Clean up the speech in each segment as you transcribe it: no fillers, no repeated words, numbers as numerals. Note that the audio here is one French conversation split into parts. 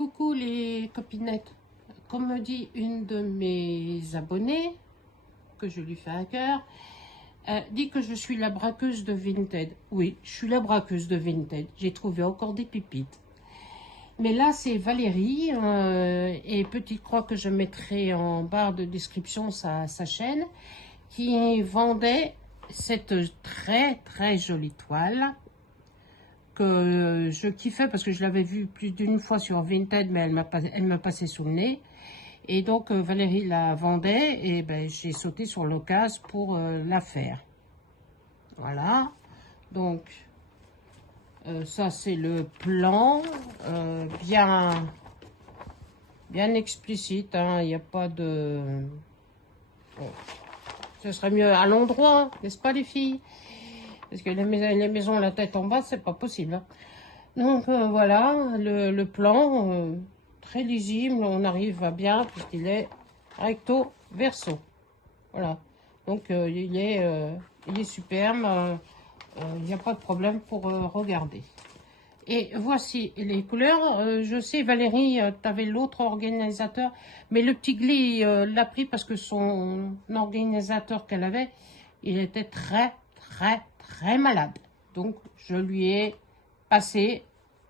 Coucou les copinettes. Comme me dit une de mes abonnées, que je lui fais un cœur, dit que je suis la braqueuse de Vinted. Oui, je suis la braqueuse de Vinted. J'ai trouvé encore des pépites. Mais là, c'est Valérie, et petite croix que je mettrai en barre de description sa chaîne, qui vendait cette très très jolie toile que je kiffais parce que je l'avais vue plus d'une fois sur Vinted, mais elle m'a passé sous le nez. Et donc Valérie la vendait et ben, j'ai sauté sur l'occasion pour la faire. Voilà. Donc ça c'est le plan bien explicite. Il n'y a pas de... Bon, ce serait mieux à l'endroit, n'est-ce pas les filles? Parce que les maisons la tête en bas, c'est pas possible. Donc voilà, le plan, très lisible, on arrive à bien, puisqu'il est recto verso. Voilà, donc il est superbe, il n'y a pas de problème pour regarder. Et voici les couleurs. Je sais, Valérie, tu avais l'autre organisateur, mais le petit Glee l'a pris parce que son organisateur qu'elle avait, il était très, très, très malade. Donc, je lui ai passé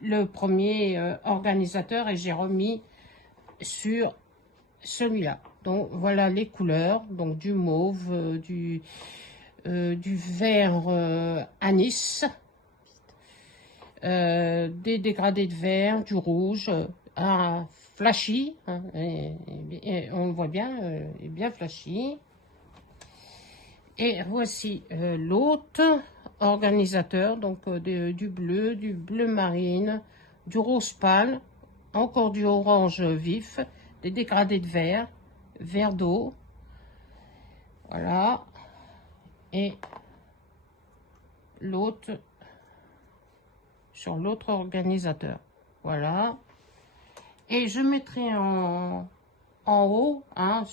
le premier organisateur et j'ai remis sur celui-là. Donc, voilà les couleurs. Donc, du mauve, du vert anis, des dégradés de vert, du rouge, un flashy, hein, et on le voit bien, est bien flashy. Et voici l'autre organisateur, donc du bleu marine, du rose pâle, encore du orange vif, des dégradés de vert, vert d'eau, voilà, et l'autre sur l'autre organisateur, voilà. Et je mettrai en haut, hein,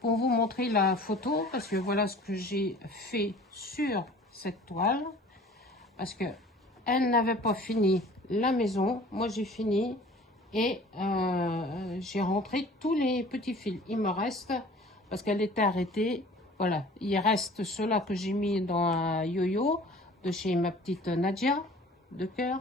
pour vous montrer la photo, parce que voilà ce que j'ai fait sur cette toile, parce que elle n'avait pas fini la maison, moi j'ai fini, et j'ai rentré tous les petits fils. Il me reste, parce qu'elle était arrêtée, voilà, il reste ceux-là que j'ai mis dans un yo-yo de chez ma petite Nadia de cœur.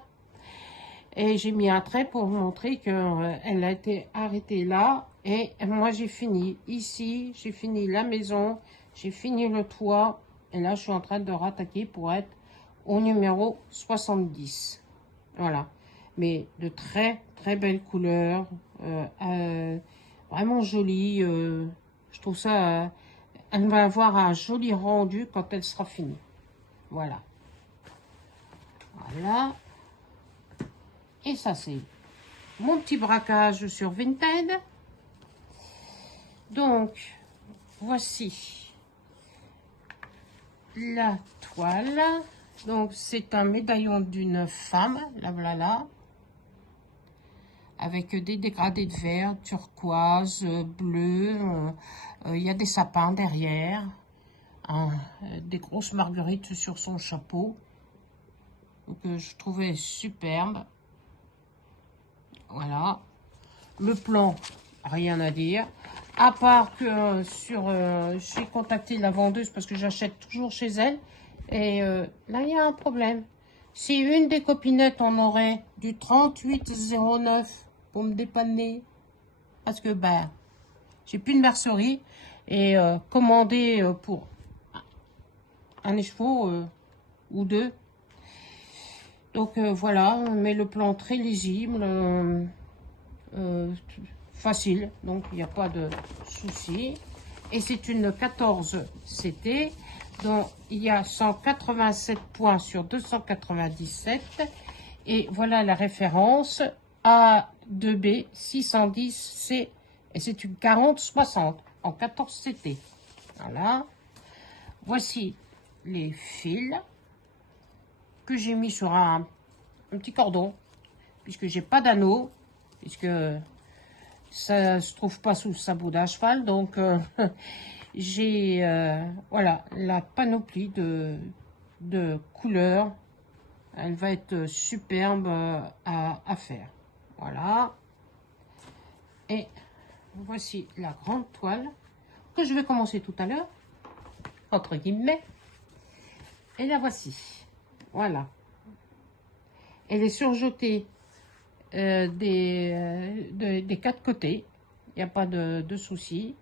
Et j'ai mis un trait pour vous montrer qu'elle a été arrêtée là. Et moi, j'ai fini ici. J'ai fini la maison. J'ai fini le toit. Et là, je suis en train de rattaquer pour être au numéro 70. Voilà. Mais de très, très belles couleurs. Vraiment jolies. Je trouve ça... elle va avoir un joli rendu quand elle sera finie. Voilà. Voilà. Et ça, c'est mon petit braquage sur Vinted. Donc, voici la toile. Donc, c'est un médaillon d'une femme, la voilà, avec des dégradés de vert, turquoise, bleu. Il y a des sapins derrière, des grosses marguerites sur son chapeau, que je trouvais superbe. Voilà, le plan, rien à dire, à part que j'ai contacté la vendeuse parce que j'achète toujours chez elle, et là il y a un problème. Si une des copinettes en aurait du 38,09 pour me dépanner, parce que ben j'ai plus de mercerie, et commander pour un écheveau ou deux. Donc voilà, mais le plan très lisible, facile, donc il n'y a pas de souci. Et c'est une 14 CT, dont il y a 187 points sur 297. Et voilà la référence A2B 610C. Et c'est une 40-60 en 14 CT. Voilà. Voici les fils que j'ai mis sur un petit cordon, puisque j'ai pas d'anneau, puisque ça se trouve pas sous le sabot d'un cheval. Donc j'ai voilà la panoplie de couleurs. Elle va être superbe à faire. Voilà. Et voici la grande toile que je vais commencer tout à l'heure, entre guillemets. Et la voici. Voilà. Elle est surjetée des quatre côtés. Il n'y a pas de souci.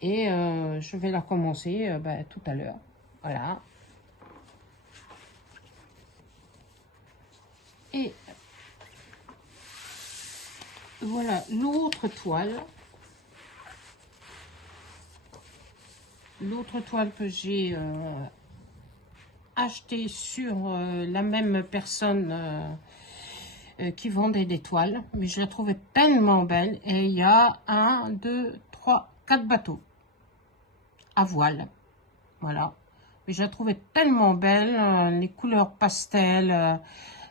Et je vais la commencer tout à l'heure. Voilà. Et voilà l'autre toile. L'autre toile que j'ai achetée sur la même personne qui vendait des toiles. Mais je la trouvais tellement belle. Et il y a 1, 2, 3, 4 bateaux à voile. Voilà. Mais je la trouvais tellement belle. Les couleurs pastel.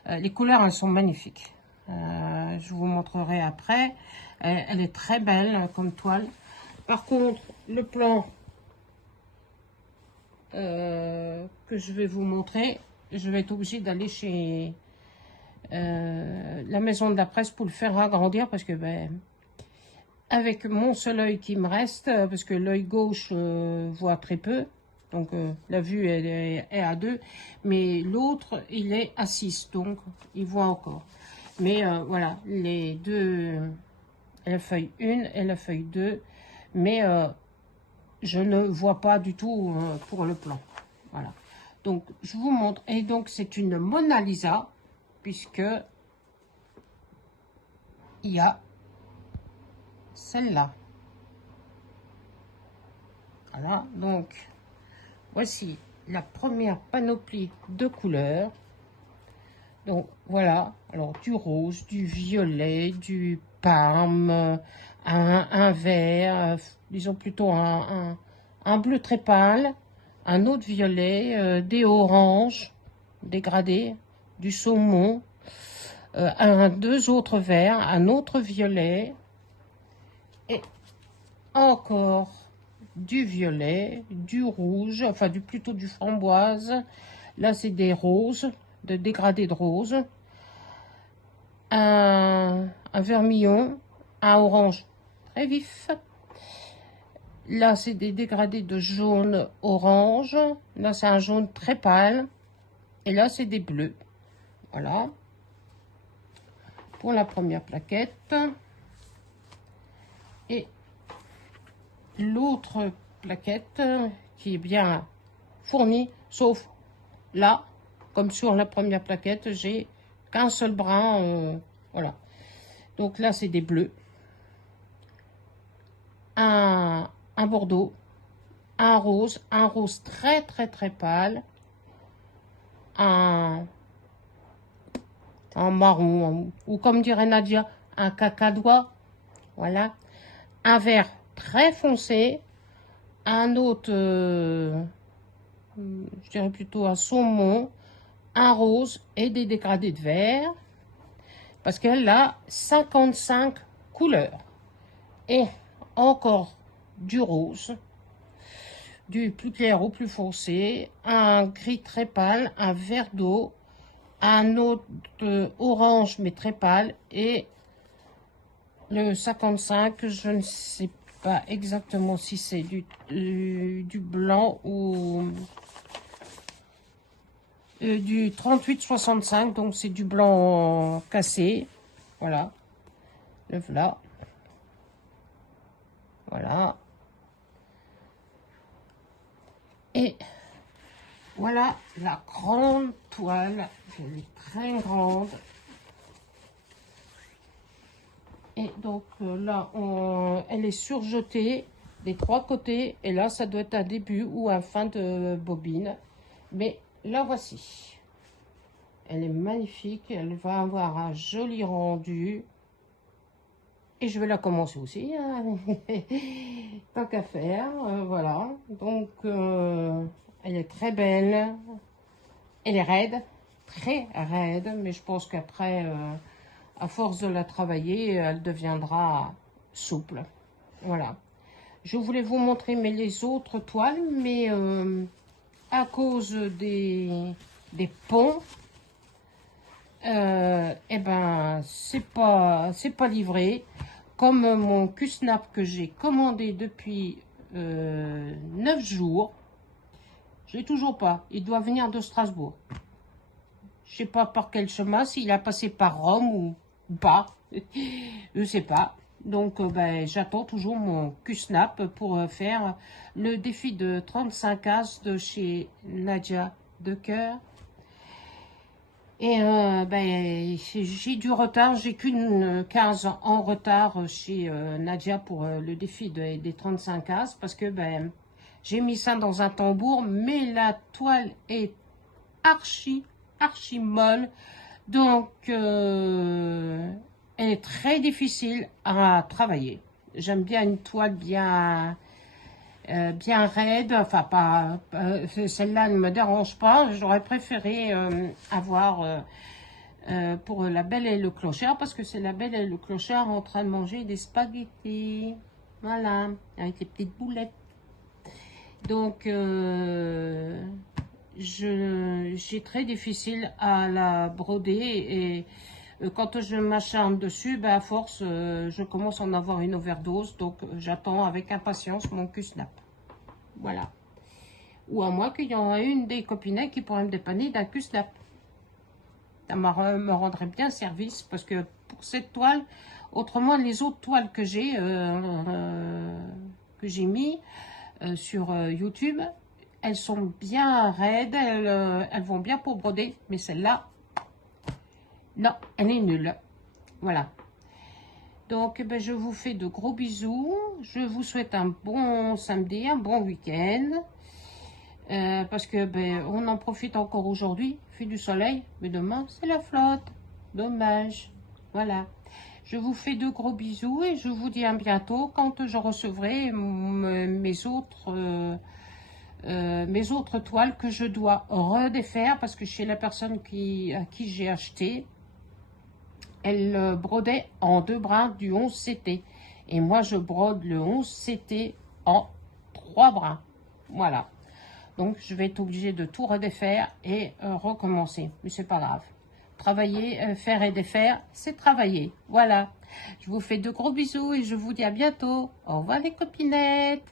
Les couleurs, elles sont magnifiques. Je vous montrerai après. Elle est très belle comme toile. Par contre, le plan que je vais vous montrer, je vais être obligée d'aller chez la maison de la presse pour le faire agrandir parce que avec mon seul œil qui me reste, parce que l'œil gauche voit très peu, donc la vue est à 2, mais l'autre il est à 6, donc il voit encore. Mais voilà, les deux, la feuille 1 et la feuille 2, mais je ne vois pas du tout pour le plan. Voilà. Donc, je vous montre. Et donc, c'est une Mona Lisa, puisque il y a celle-là. Voilà. Donc, voici la première panoplie de couleurs. Donc, voilà. Alors, du rose, du violet, du parme, un vert, disons plutôt un bleu très pâle, un autre violet, des oranges dégradés, du saumon, deux autres verts, un autre violet, et encore du violet, du rouge, enfin plutôt du framboise. Là, c'est des roses, de dégradés de rose, un vermillon, un orange très vif. Là, c'est des dégradés de jaune orange. Là, c'est un jaune très pâle. Et là, c'est des bleus. Voilà. Pour la première plaquette. Et l'autre plaquette qui est bien fournie, sauf là, comme sur la première plaquette, j'ai qu'un seul brin. Voilà. Donc là, c'est des bleus. Un bordeaux, un rose très très très pâle, un marron, ou comme dirait Nadia, un cacadois, voilà, un vert très foncé, un autre, je dirais plutôt un saumon, un rose et des dégradés de vert, parce qu'elle a 55 couleurs, et encore du rose, du plus clair au plus foncé, un gris très pâle, un vert d'eau, un autre orange mais très pâle, et le 55, je ne sais pas exactement si c'est du blanc ou du 38-65, donc c'est du blanc cassé. Voilà, le voilà. Voilà. Et voilà la grande toile, elle est très grande. Et donc là, elle est surjetée des trois côtés. Et là, ça doit être un début ou un fin de bobine. Mais la voici. Elle est magnifique. Elle va avoir un joli rendu. Et je vais la commencer aussi. Hein. Tant qu'à faire. Voilà. Donc, elle est très belle. Elle est raide. Très raide. Mais je pense qu'après... à force de la travailler, elle deviendra souple. Voilà. Je voulais vous montrer les autres toiles, mais à cause des ponts, eh ben, c'est pas livré. Comme mon Q-Snap que j'ai commandé depuis 9 jours, je l'ai toujours pas. Il doit venir de Strasbourg. Je sais pas par quel chemin, s'il a passé par Rome ou pas. Je sais pas. Donc, ben, j'attends toujours mon Q-Snap pour faire le défi de 35 as de chez Nadia de Cœur. Et ben, j'ai du retard, j'ai qu'une 15 en retard chez Nadia pour le défi des 35 as parce que ben, j'ai mis ça dans un tambour, mais la toile est archi molle, donc elle est très difficile à travailler. J'aime bien une toile bien raide, enfin pas, celle-là ne me dérange pas, j'aurais préféré avoir pour La Belle et le Clochard, parce que c'est La Belle et le Clochard en train de manger des spaghettis, voilà, avec les petites boulettes. Donc j'ai très difficile à la broder et quand je m'acharne dessus, ben à force, je commence à en avoir une overdose. Donc, j'attends avec impatience mon Q-Snap. Voilà. Ou à moins qu'il y en ait une des copinettes qui pourrait me dépanner d'un Q-Snap. Ça me rendrait bien service parce que pour cette toile, autrement, les autres toiles que j'ai mis sur YouTube, elles sont bien raides, elles vont bien pour broder. Mais celle-là, non, elle est nulle. Voilà. Donc, ben, je vous fais de gros bisous. Je vous souhaite un bon samedi, un bon week-end. Parce que ben, on en profite encore aujourd'hui. Il fait du soleil, mais demain, c'est la flotte. Dommage. Voilà. Je vous fais de gros bisous et je vous dis à bientôt quand je recevrai mes autres toiles que je dois redéfaire parce que chez la personne à qui j'ai acheté, elle brodait en 2 brins du 11 CT. Et moi, je brode le 11 CT en 3 brins. Voilà. Donc, je vais être obligée de tout redéfaire et recommencer. Mais c'est pas grave. Travailler, faire et défaire, c'est travailler. Voilà. Je vous fais de gros bisous et je vous dis à bientôt. Au revoir les copinettes.